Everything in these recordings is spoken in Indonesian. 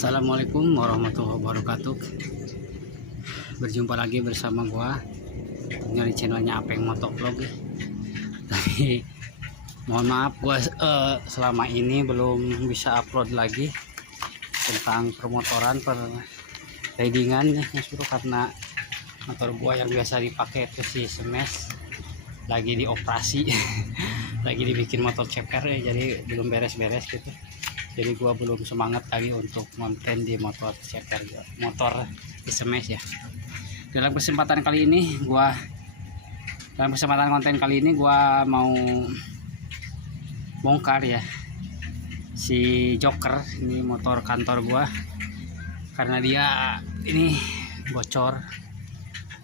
Assalamualaikum warahmatullahi wabarakatuh. Berjumpa lagi bersama gua di channelnya Apeng Motovlog. Tapi mohon maaf gua selama ini belum bisa upload lagi tentang permotoran, ridingan ya suruh, karena motor gua yang biasa dipakai itu si Smash lagi dioperasi lagi dibikin motor ceper ya, jadi belum beres-beres gitu. Jadi gua belum semangat lagi untuk konten di motor ceper, motor di Smash ya. Dalam kesempatan konten kali ini gua mau bongkar ya si Joker, ini motor kantor gua, karena dia ini bocor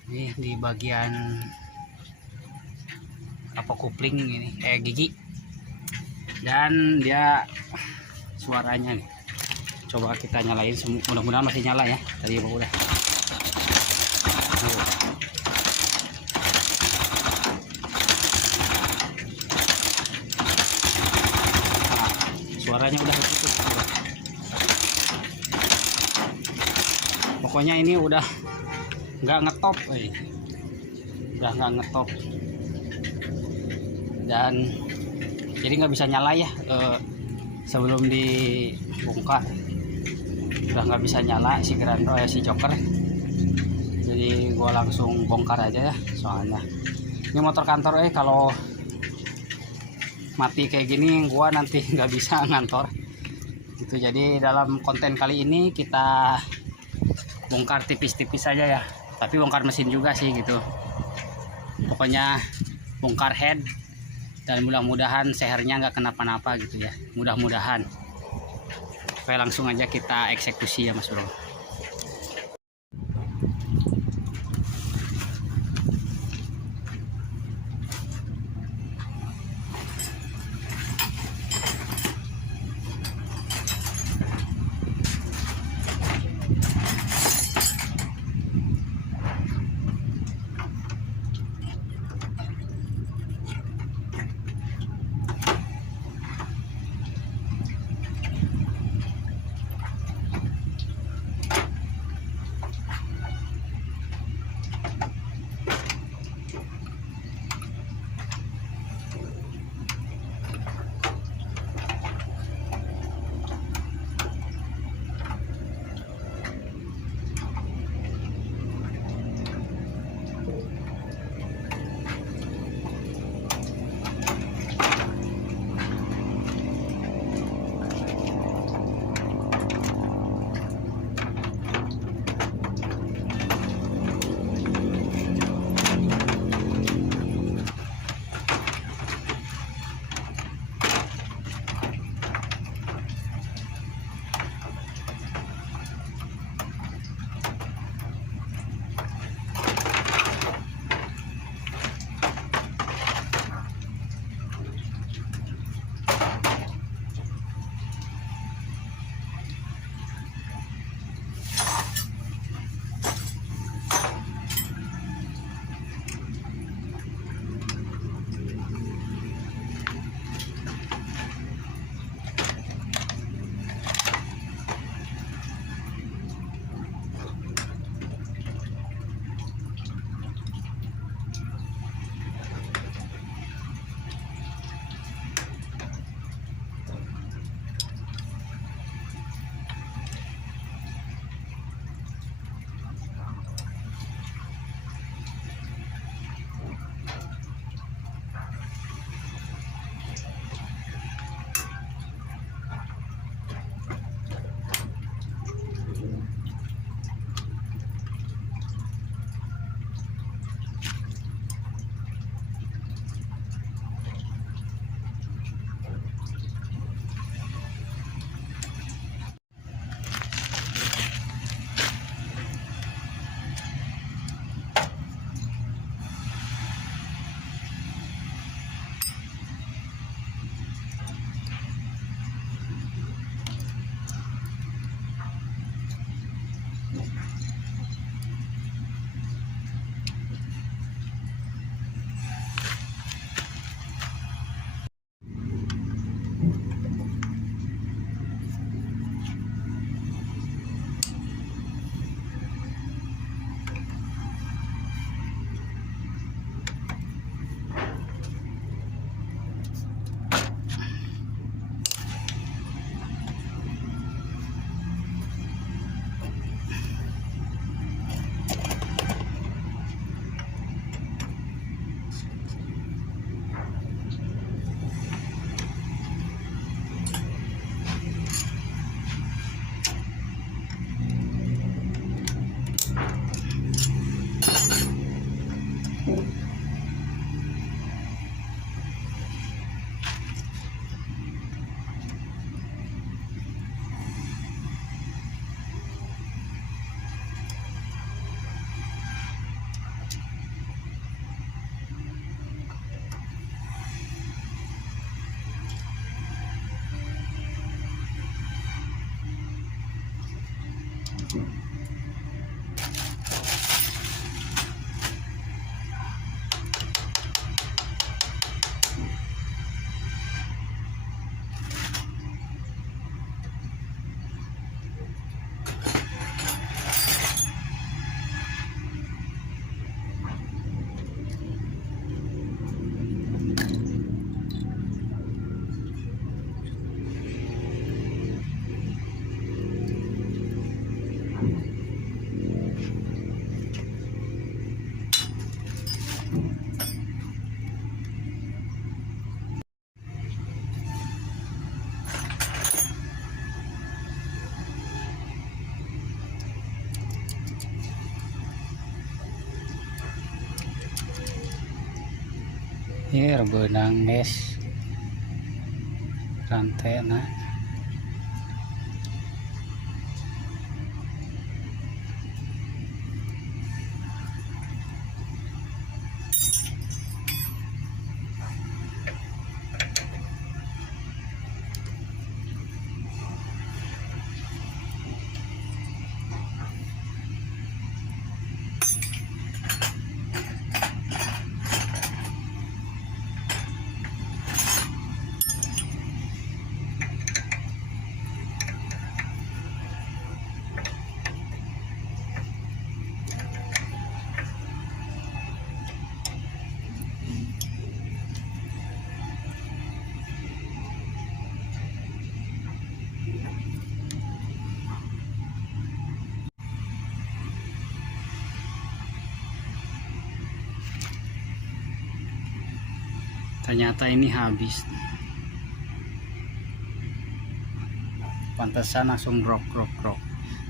ini di bagian apa kupling ini gigi, dan dia suaranya nih, coba kita nyalain, mudah-mudahan masih nyala ya. Tadi udah suaranya udah gitu. Pokoknya ini udah nggak ngetop, udah nggak ngetop, dan jadi nggak bisa nyala ya. Sebelum dibongkar udah nggak bisa nyala si si Joker, jadi gua langsung bongkar aja ya. Soalnya ini motor kantor, kalau mati kayak gini gua nanti nggak bisa ngantor gitu. Jadi dalam konten kali ini kita bongkar tipis-tipis aja ya, tapi bongkar mesin juga sih gitu. Pokoknya bongkar head, dan mudah-mudahan sehernya nggak kenapa-napa gitu ya, mudah-mudahan. Oke, langsung aja kita eksekusi ya Mas Bro. Ini benang guys, rantai nah. Ternyata ini habis. Pantesan langsung grok.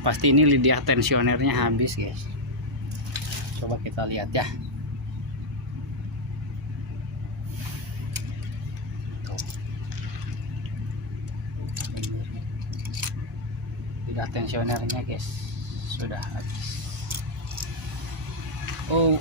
Pasti ini lidah tensionernya habis guys. Coba kita lihat ya. Tuh. Lidah tensionernya guys sudah habis. Oh.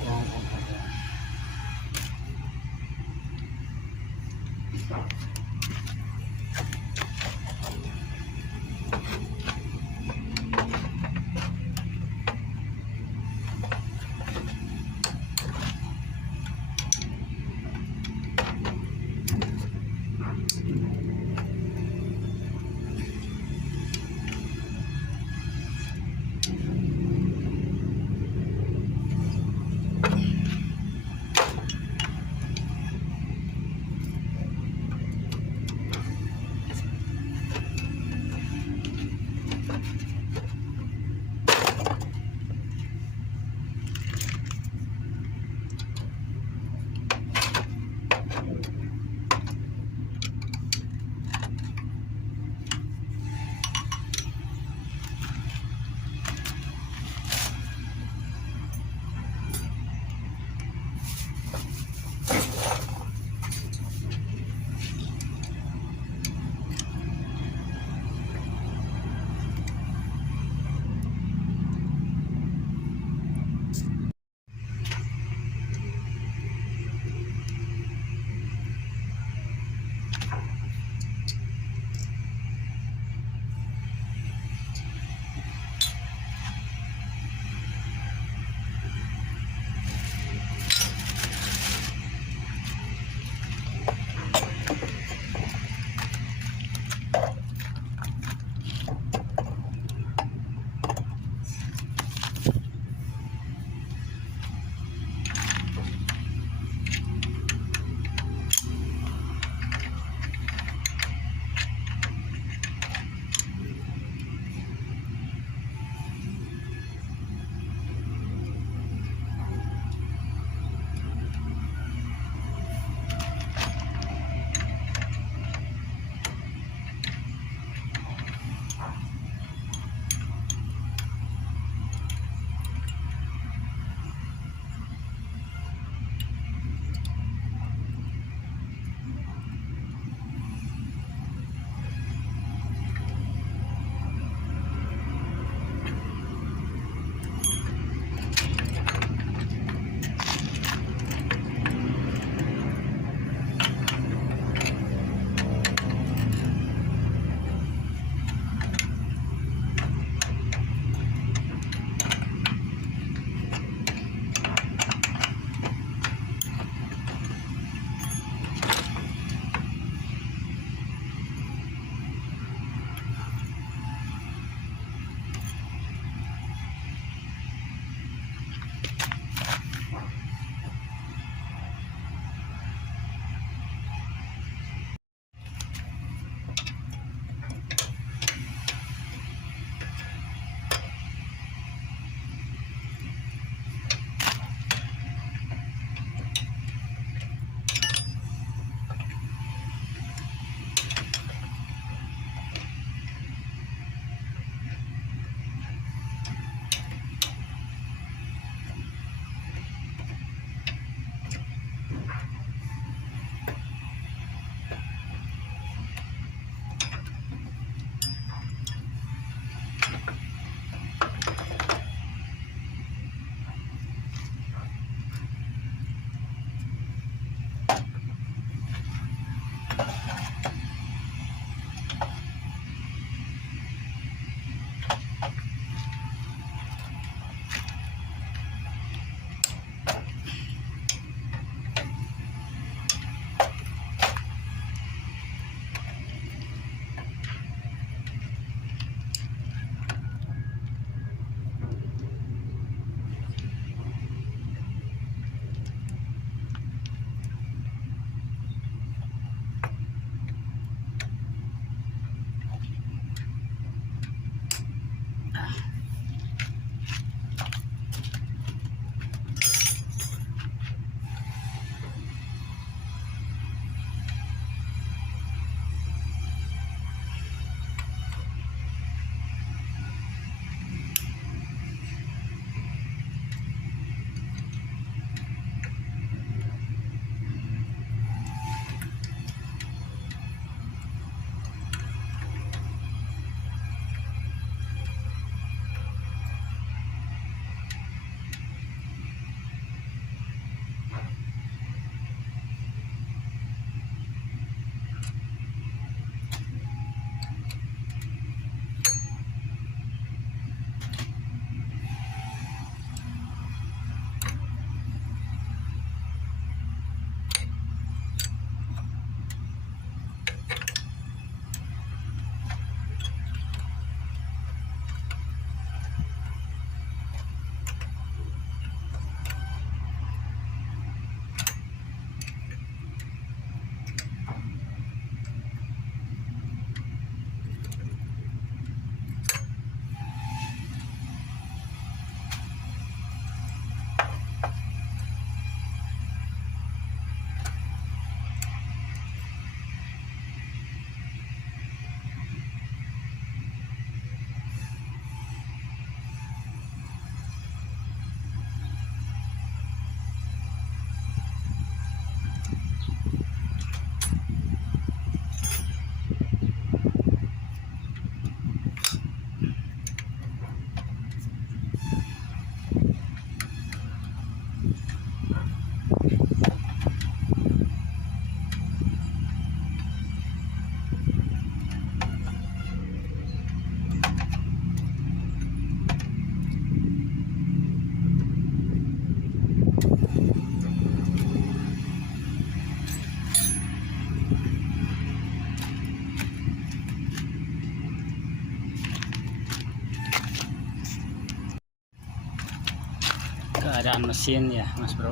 keadaan mesin ya Mas Bro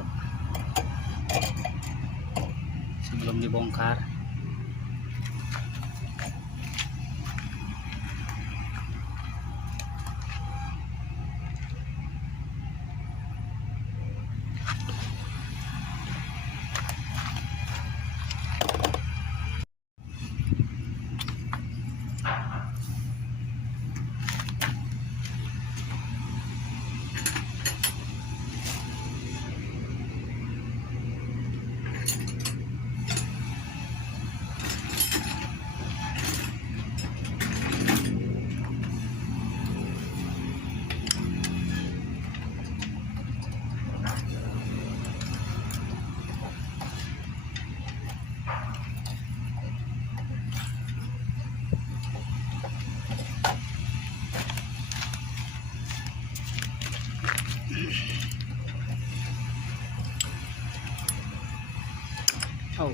sebelum dibongkar. Oh.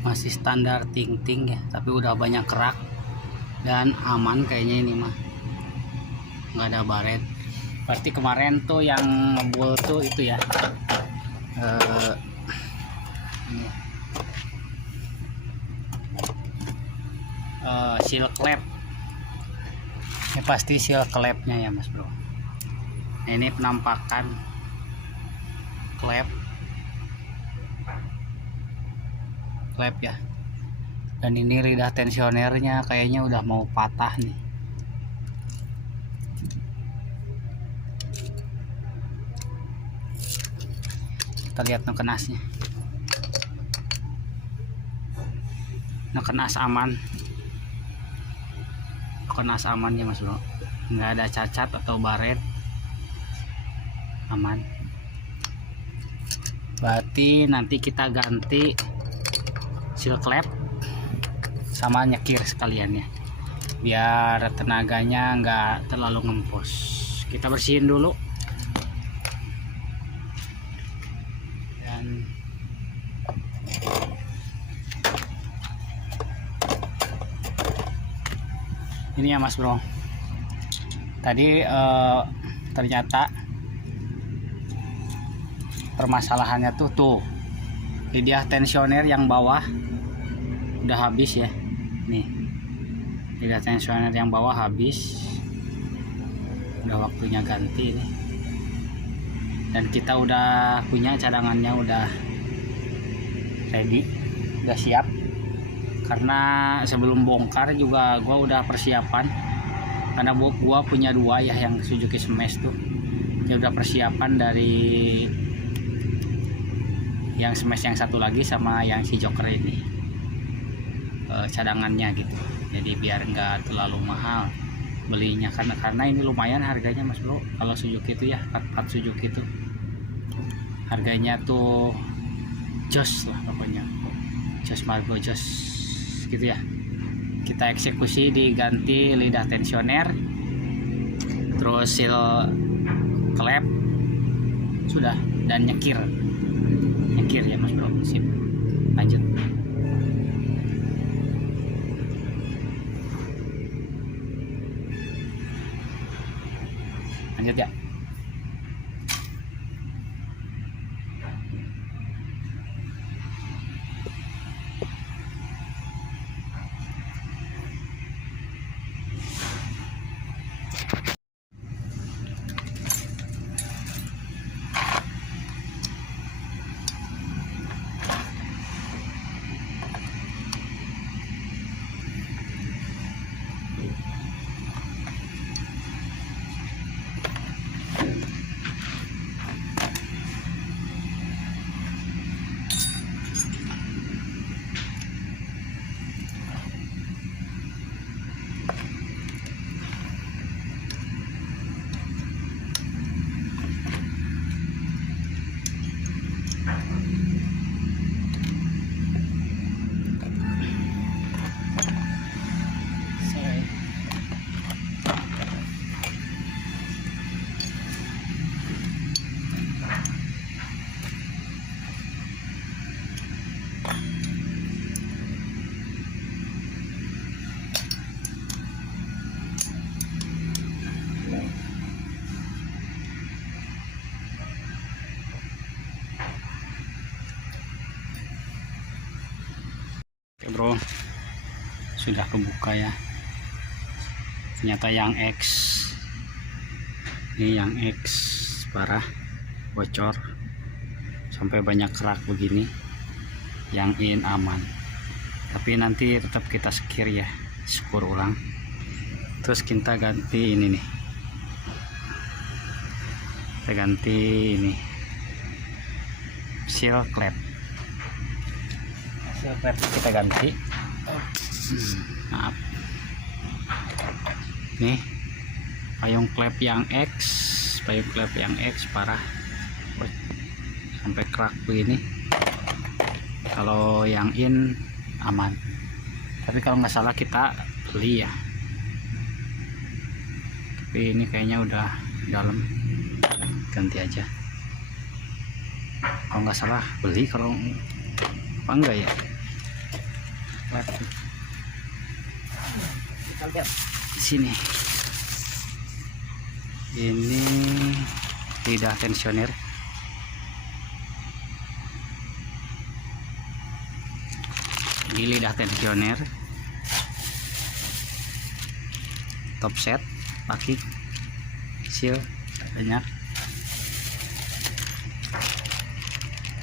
Masih standar ting-ting ya, tapi udah banyak kerak dan aman kayaknya ini mah, nggak ada baret. Pasti kemarin tuh yang ngebul tuh itu ya seal klep. Ini pasti seal klepnya ya Mas Bro. Nah, ini penampakan klep ya, dan ini lidah tensionernya kayaknya udah mau patah nih. Kita lihat nekenasnya, nekenas aman, nekenas aman ya Mas Bro, nggak ada cacat atau baret, aman. Berarti nanti kita ganti seal klep sama nyekir sekalian ya, biar tenaganya nggak terlalu ngempus. Kita bersihin dulu, dan ini ya Mas Bro, tadi ternyata permasalahannya tuh lidah tensioner yang bawah udah habis ya. Nih, lidah tensioner yang bawah habis, udah waktunya ganti nih. Dan kita udah punya cadangannya, udah ready, udah siap. Karena sebelum bongkar juga gua udah persiapan karena gua punya dua ya yang Suzuki Smash tuh. Ini udah persiapan dari yang Smash yang satu lagi sama yang si Joker ini, cadangannya gitu. Jadi biar nggak terlalu mahal belinya, karena ini lumayan harganya mas bro. Kalau Suzuki itu ya, part Suzuki itu harganya tuh jos lah pokoknya, jos margo jos gitu ya. Kita eksekusi diganti lidah tensioner, terus seal klep sudah, dan nyekir ya mas bro. Sip, lanjut. Lanjut ya. Oke bro, sudah kebuka ya. Ternyata yang X ini, yang X parah, bocor sampai banyak kerak begini. Yang in aman, tapi nanti tetap kita sekir ya, syukur ulang. Terus kita ganti ini nih, kita ganti ini seal klep. Seal klep kita ganti. Maaf nih, payung klep yang X parah sampai kerak begini. Kalau yang in aman, tapi kalau nggak salah kita beli ya, tapi ini kayaknya udah dalam, ganti aja. Kalau nggak salah beli, kalau apa enggak ya. Kita lihat di sini, ini lidah tensioner. Ini lidah tensioner, top set, paki, seal banyak,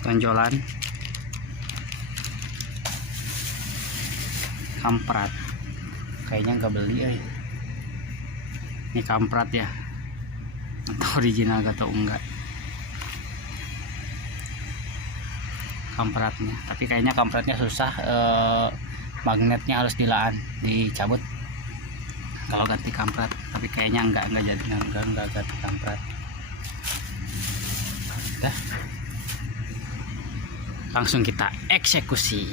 tonjolan, kamprat. Kayaknya nggak beli ya. Ini kamprat ya, atau original atau enggak kampratnya, tapi kayaknya kampratnya susah, magnetnya harus dicabut kalau ganti kamprat. Tapi kayaknya enggak ganti kamprat. Udah, langsung kita eksekusi.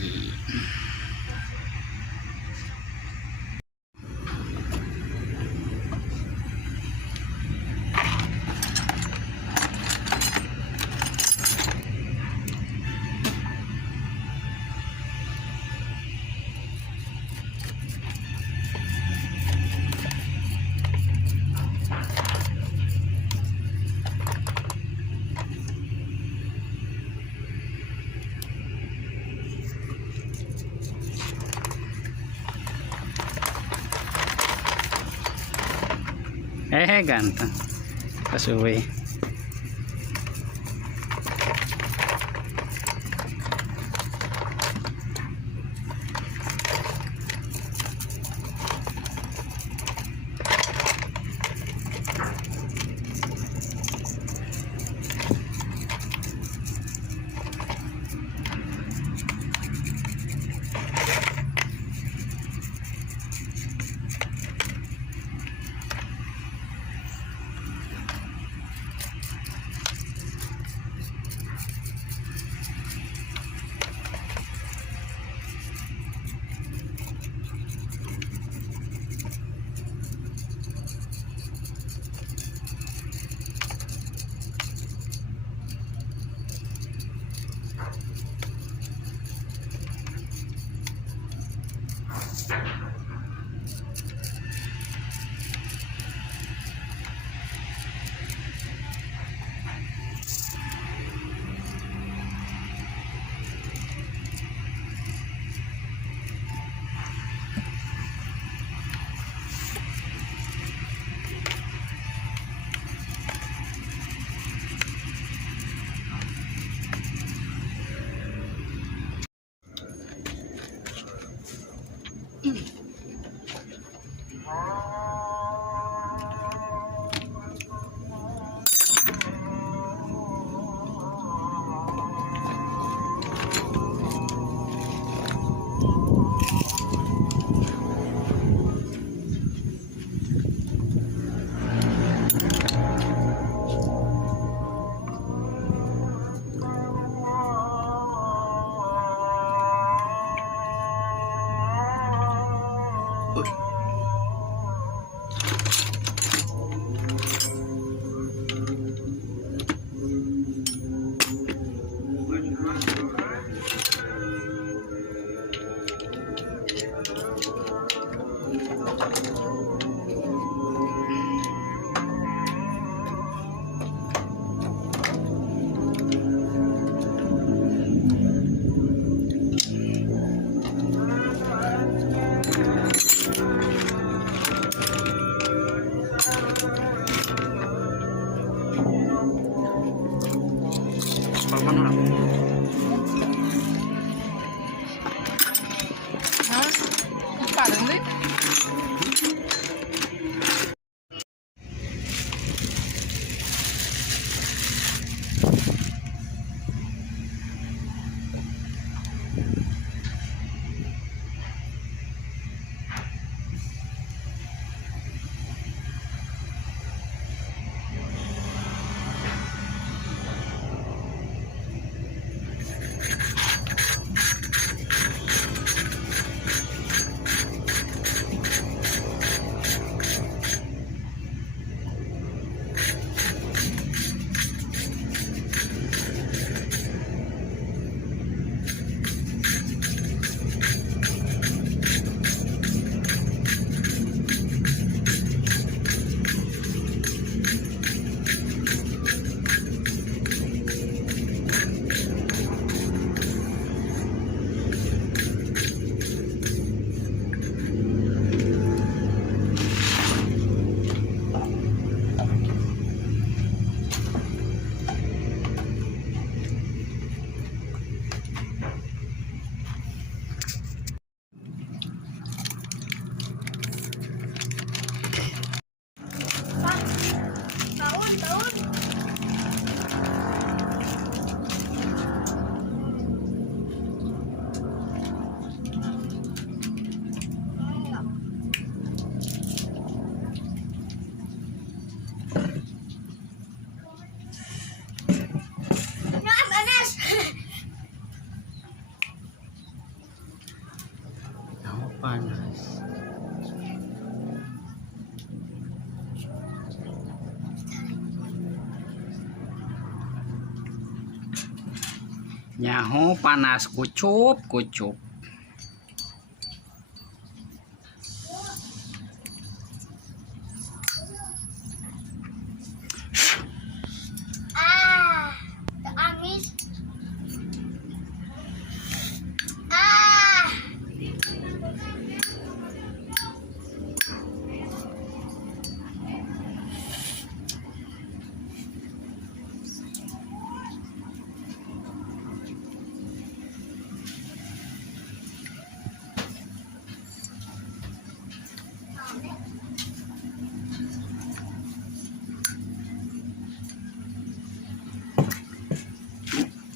Ganteng kasuwi. Hah? Parang din. Panas. Nyaho panas kucup. Amis.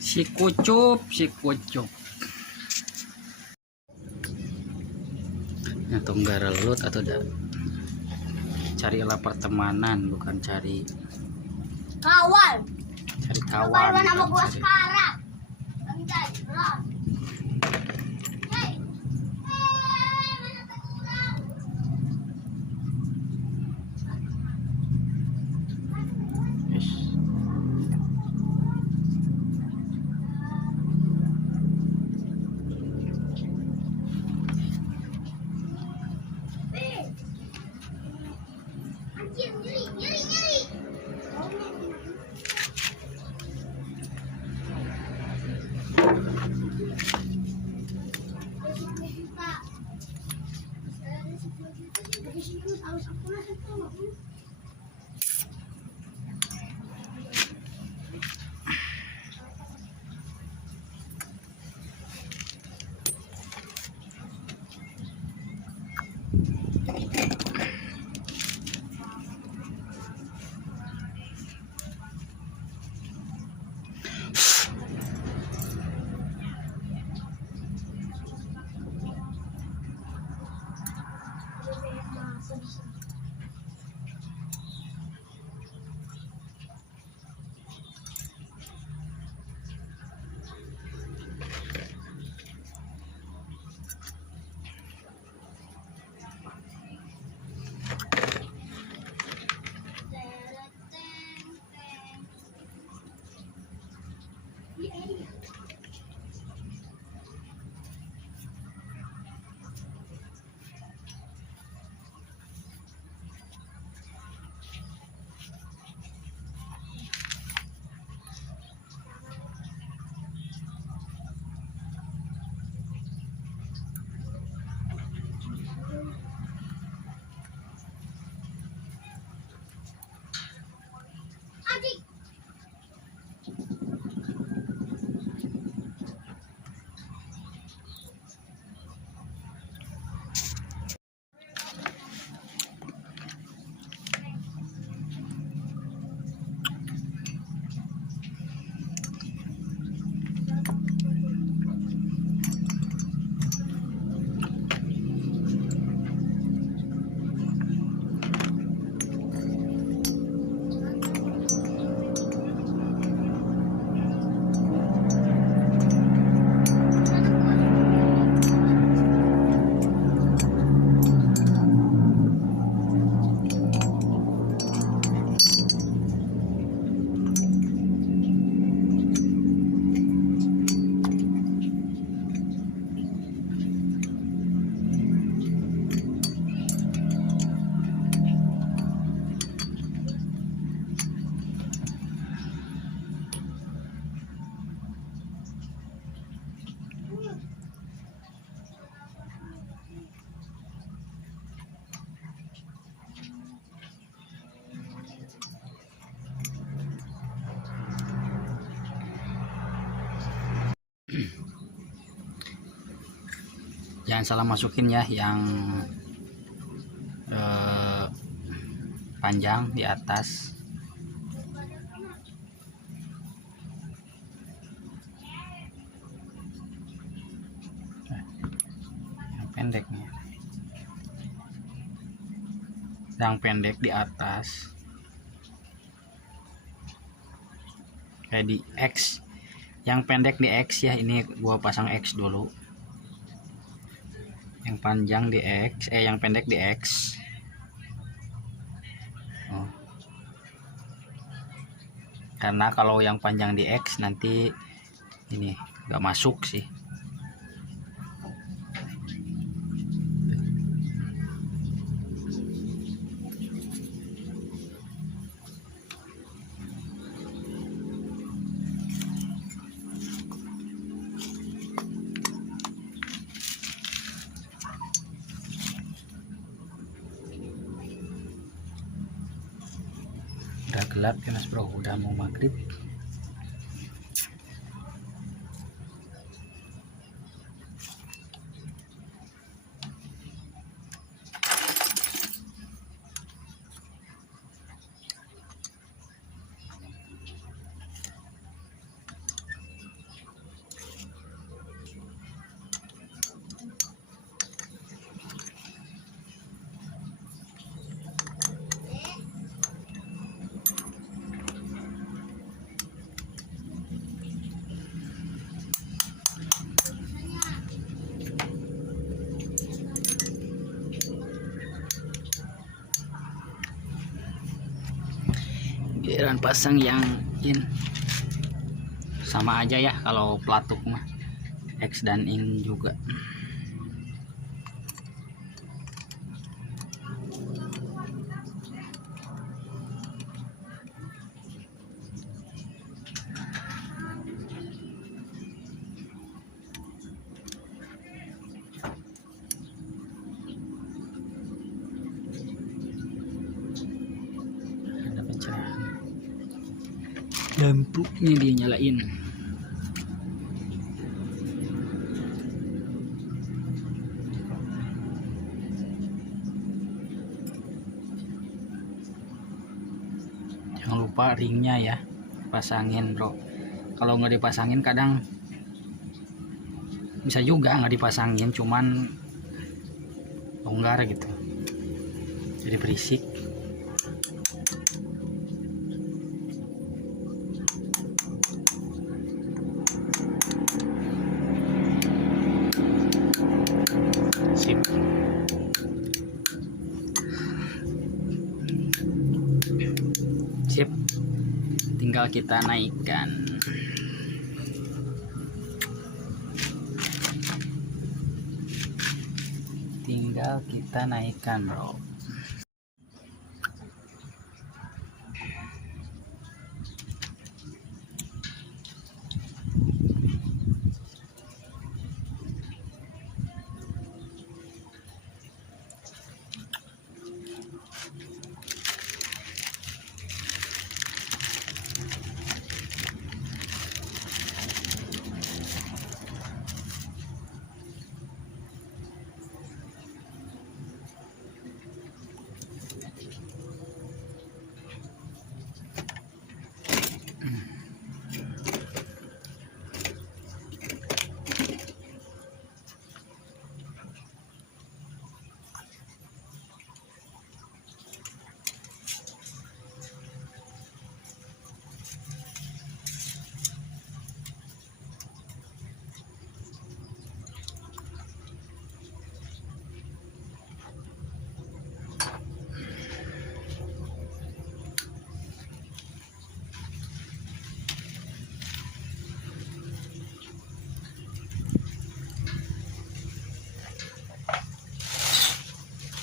Si kucup. Nah, tunggal relut atau dah carilah pertemanan, bukan cari Kawan. kawan. Kawan sama gua Cari- sekarang. Anjay, bro. Hey. Mana kurang? Yes. Anjir, nyeri. Adik. Jangan salah masukin ya yang panjang di atas. Yang pendeknya, yang pendek di atas kayak di X, yang pendek di X ya. Ini gua pasang X dulu, yang panjang di X, yang pendek di X. Oh. Karena kalau yang panjang di X nanti ini nggak masuk sih. Udah gelap ya mas bro, udah mau maghrib. Giliran pasang yang in, sama aja ya kalau pelatuk mah, X dan in juga. Ada pencerahan, lampunya dia nyalain. Jangan lupa ringnya ya, pasangin bro. Kalau nggak dipasangin kadang bisa juga nggak dipasangin, cuman longgar gitu. jadi berisik. Sip. Sip, tinggal kita naikkan. Tinggal kita naikkan, bro.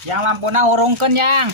Yang lampuna urungkeun yang.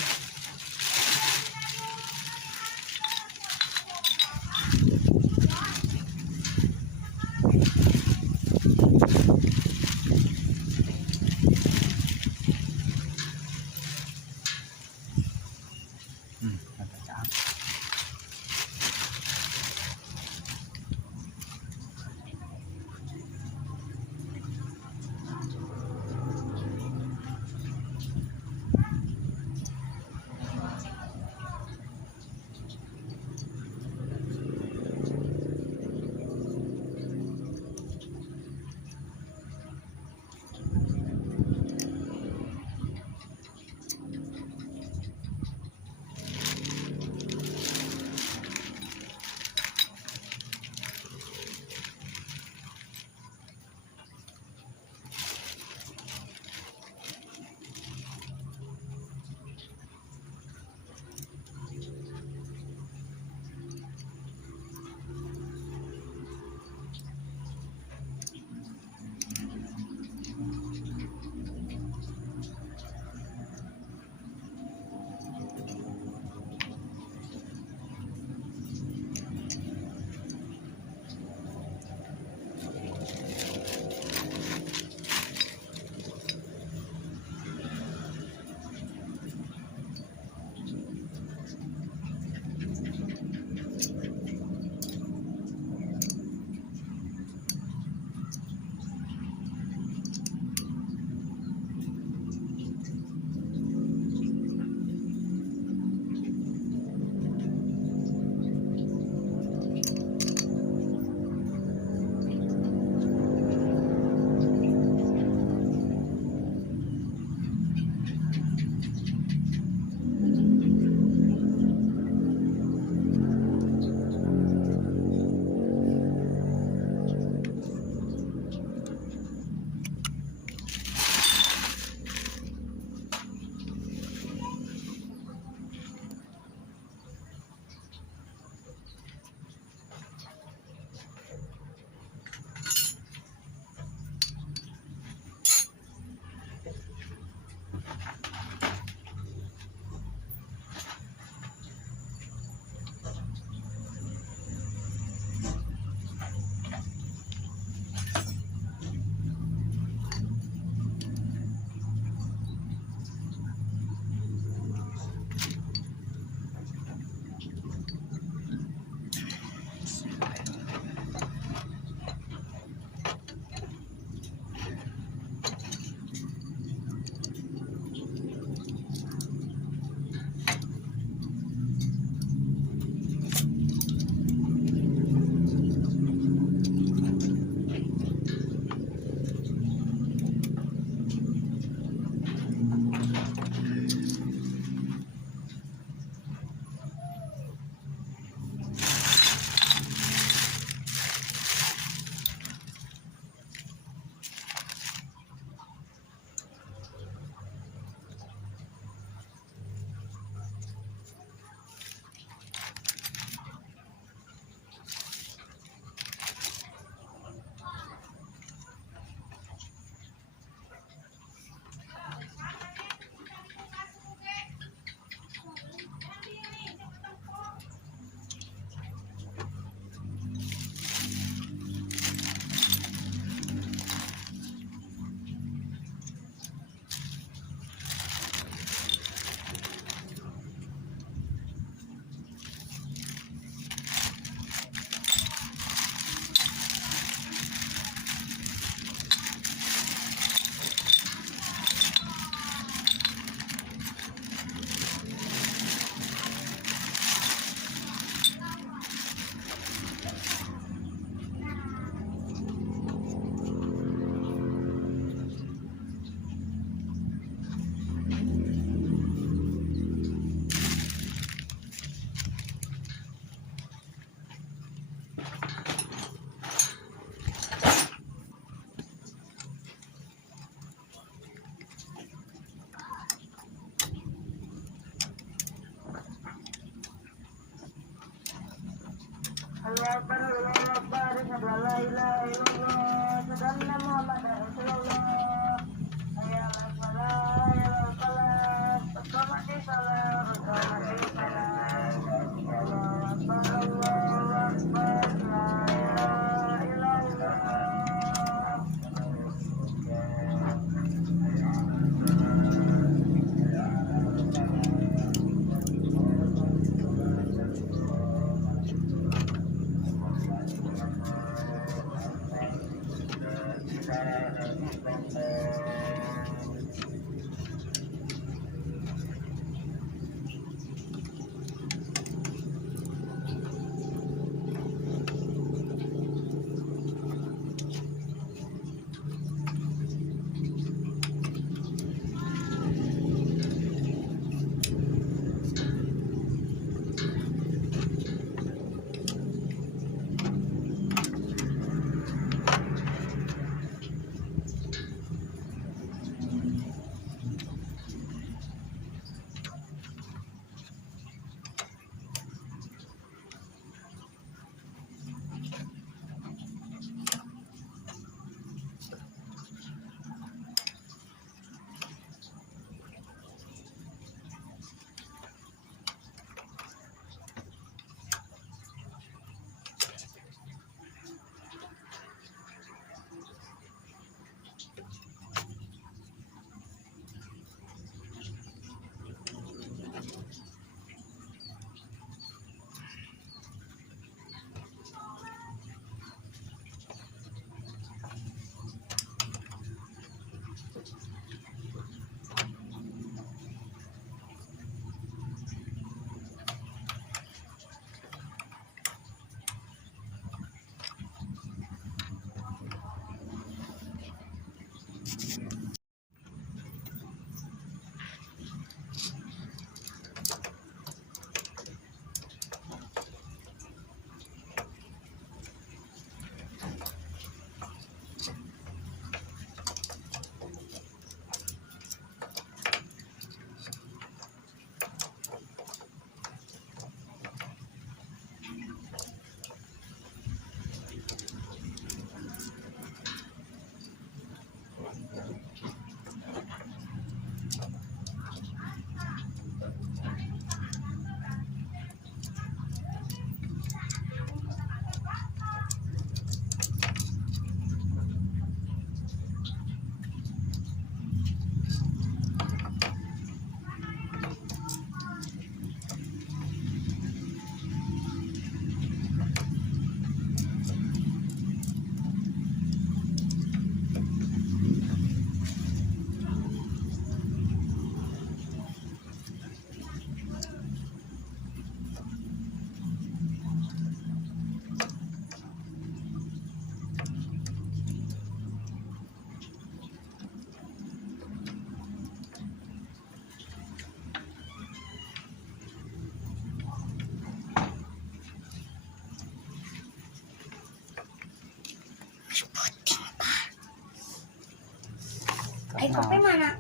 Kopi mana?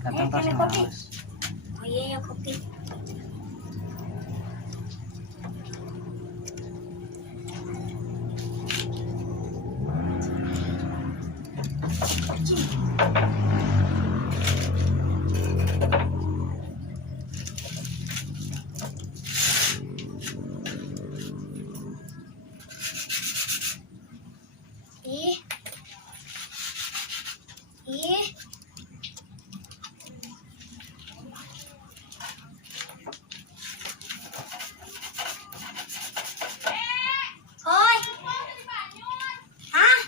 Datang pas Ada kopi. Mas. Oh iya ya kopi. Ih. Ih. Hoi. Hah?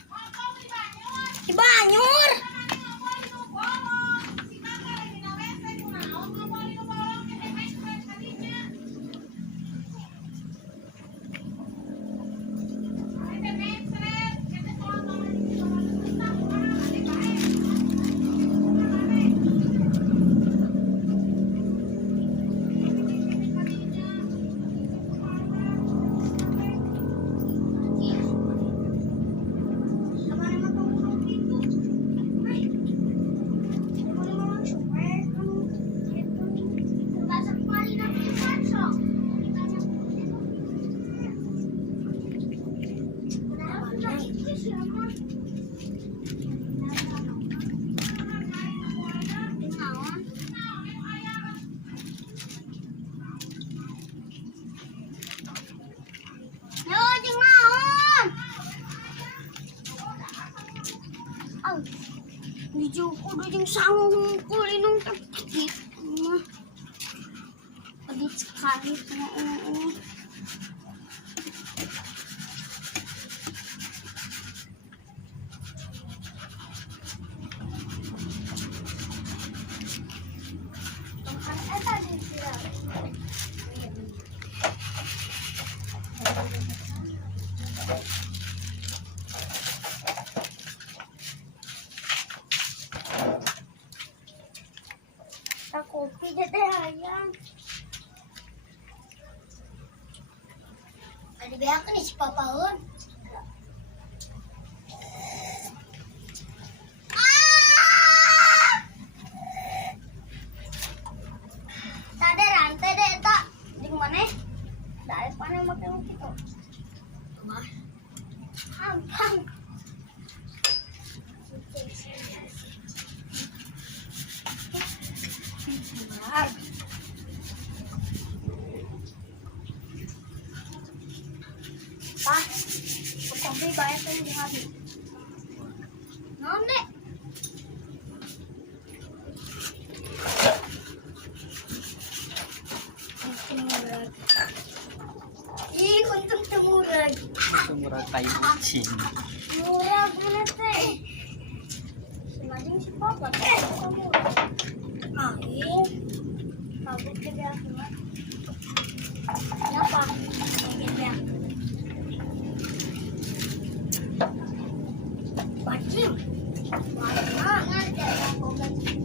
Di Banyur. Anjing sanggup kulinung terpedit. Pedit sekali. Kopi jadi ayam. Ada biarkan nih si papaun. Tadi rantai deh tak di mana? Dari mana makan itu? Mas, hampang. Pak, kopi banyak yang dihabis. Non deh. Ih, untung temurag. Murah tayo kucing. Murag mana teh? Semacam si papa teh. Angin. Kabut ke biar keluar. Kenapa? Angin biar. Bacim. Mana ngerti yang kau bacim?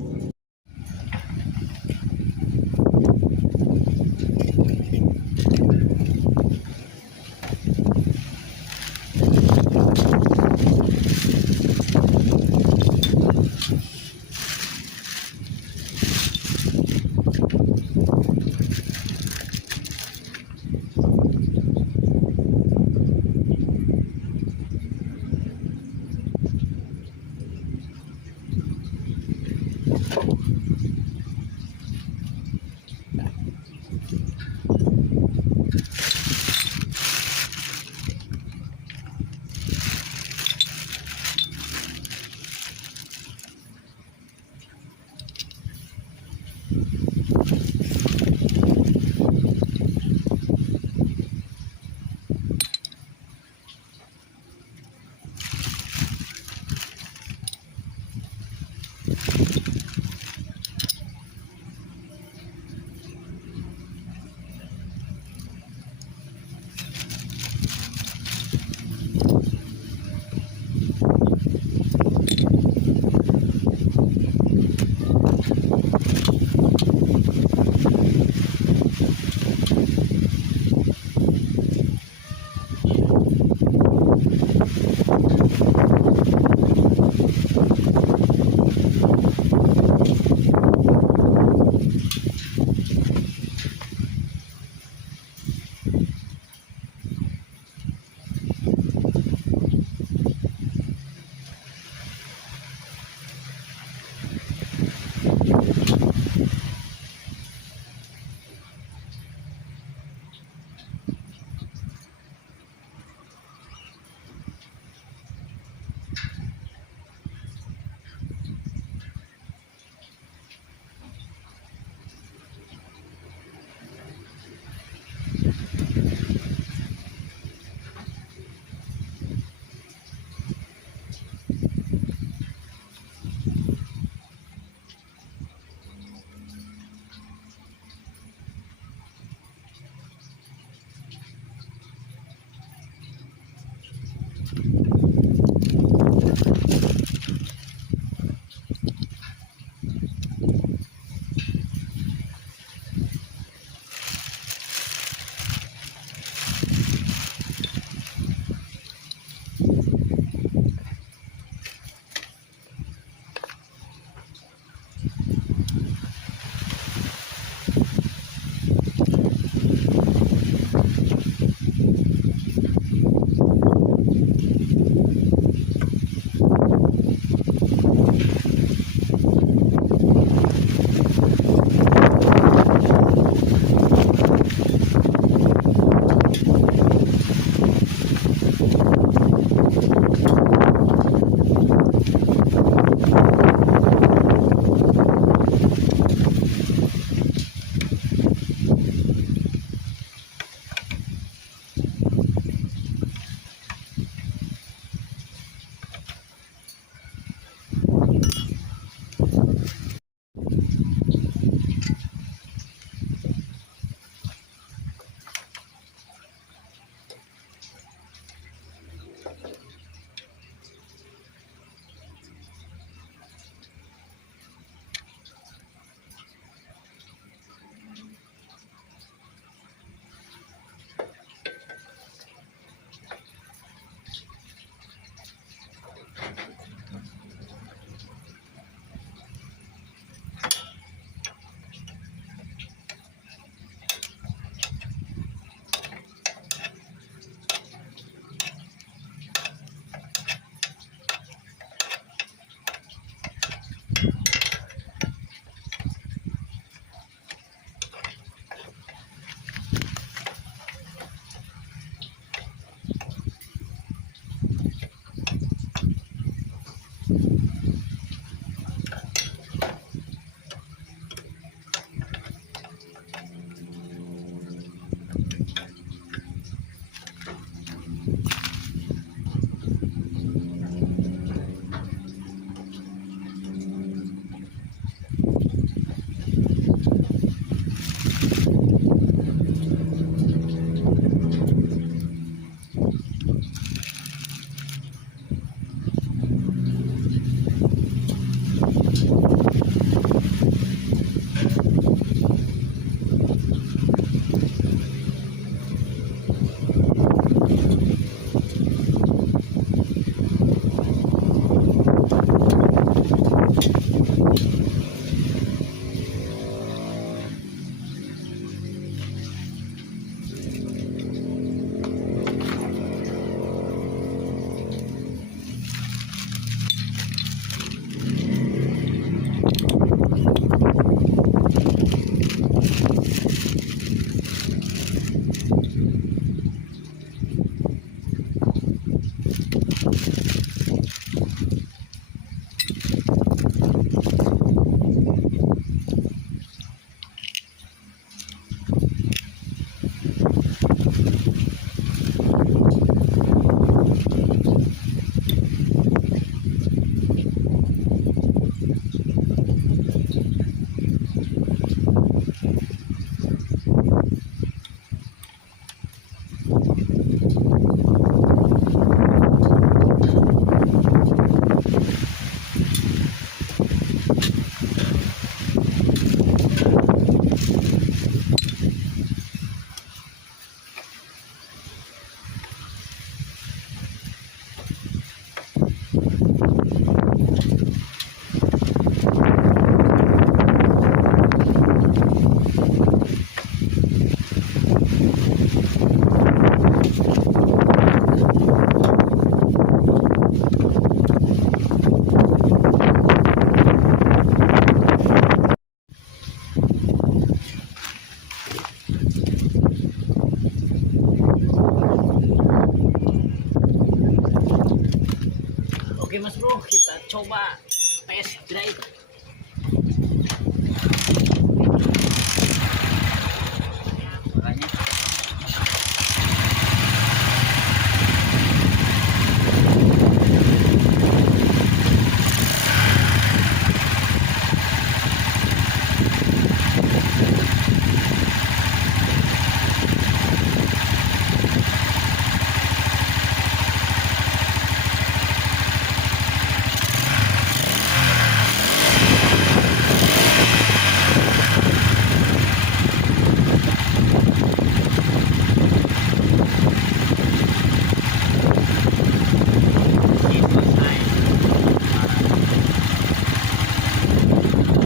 Mas Bro, kita coba test drive.